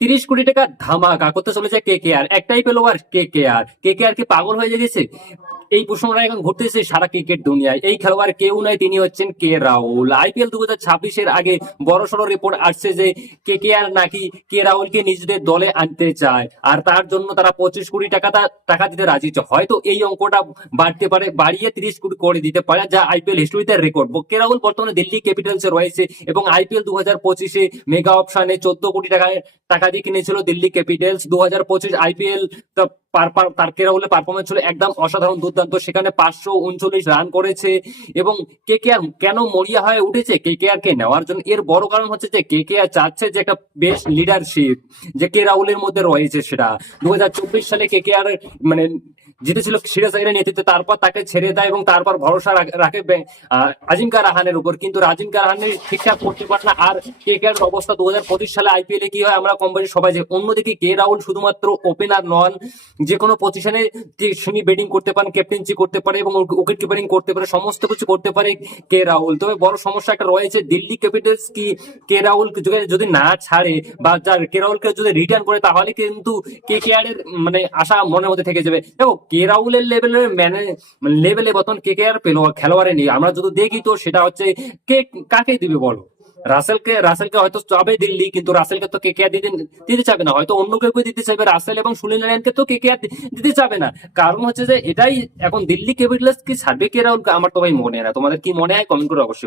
30 কোটি টাকা ধামাকা করতে চলেছে কে কে আর। একটাই পেলো আর কে কে আর কি পাগল হয়ে গেছে? এই প্রশ্নটা এখন ঘুরতেছে সারা ক্রিকেট দুনিয়ায়। এই খেলোয়াড় কেউ নয়, তিনি হচ্ছেন কে রাহুল। আইপিএল 2026-এর আগে বড় সড়ো রিপোর্ট আসছে যে কে কে আর নাকি কে রাহুলকে নিজেদের দলে আনতে চায়, আর তার জন্য তারা 25 কোটি টাকা দিতে রাজি হচ্ছে। হয়তো এই অঙ্কটা বাড়তে পারে, বাড়িয়ে 30 কোটি করে দিতে পারে, যা আইপিএল হিস্ট্রিতে রেকর্ড। কে রাহুল বর্তমানে দিল্লি ক্যাপিটালসে রয়েছে এবং আইপিএল 2025-এ মেগা অপশনে 14 কোটি টাকা দিয়ে কিনেছিল দিল্লি ক্যাপিটালস। 2025 আইপিএল তার কে রাহুলের পারফরমেন্স ছিল একদম অসাধারণ, দুর্দান্ত। সেখানে 539 রান করেছে। এবং কে কে আর কেন মরিয়া হয়ে উঠেছে কে কে আর কে নেওয়ার জন্য, এর বড় কারণ হচ্ছে যে কে কে আর চাচ্ছে যে একটা বেস্ট লিডারশিপ যে কে রাহুলের মধ্যে রয়েছে। সেটা 2024 সালে কে কে আর মানে জিতেছিল সিরাজ আইনের নেতৃত্বে, তারপর তাকে ছেড়ে দেয় এবং তারপর ভরসা রাখে আজিঙ্কা রাহানের উপর। কিন্তু আজিঙ্কা রাহানে ঠিকঠাক করতে পারে না। আর কে কে আর অবস্থা 2025 সালে আইপিএল এ কি হয় আমরা কম বেশি সবাই জানি। অন্যদিকে কে রাহুল শুধুমাত্র ওপেনার নন, যে কোনো পজিশনে তিনি ব্যাটিং করতে পারেন, ক্যাপ্টেন্সি করতে পারে এবং উইকেট কিপারিং করতে পারে, সমস্ত কিছু করতে পারে কে রাহুল। তবে বড় সমস্যা একটা রয়েছে, দিল্লি ক্যাপিটালস কি কে রাহুল যদি না ছাড়ে বা যার কে রাহুলকে যদি রিটার্ন করে, তাহলে কিন্তু কে কে আর এর আশা মনের মধ্যে থেকে যাবে। দেখো কে রাহুলের লেভেলে বর্তমান কে কে আর পেলো খেলোয়াড়ে নেই। আমরা যদি দেখি তো সেটা হচ্ছে কে কাকে দিবে বলো? রাসেলকে হয়তো চাবে দিল্লি, কিন্তু রাসেলকে তো কে কে আর দিতে চাবে না। হয়তো অন্য কেউ দিতে চাইবে, রাসেল এবং সুনীল নারায়ণকে তো কে কে আর দিতে চাবে না। কারণ হচ্ছে যে এটাই এখন দিল্লি ক্যাপিটালস কি ছাড়বে কে রাহুলকে, আমার তো ভাই মনে হয় না। তোমাদের কি মনে হয় কমেন্ট করে অবশ্যই।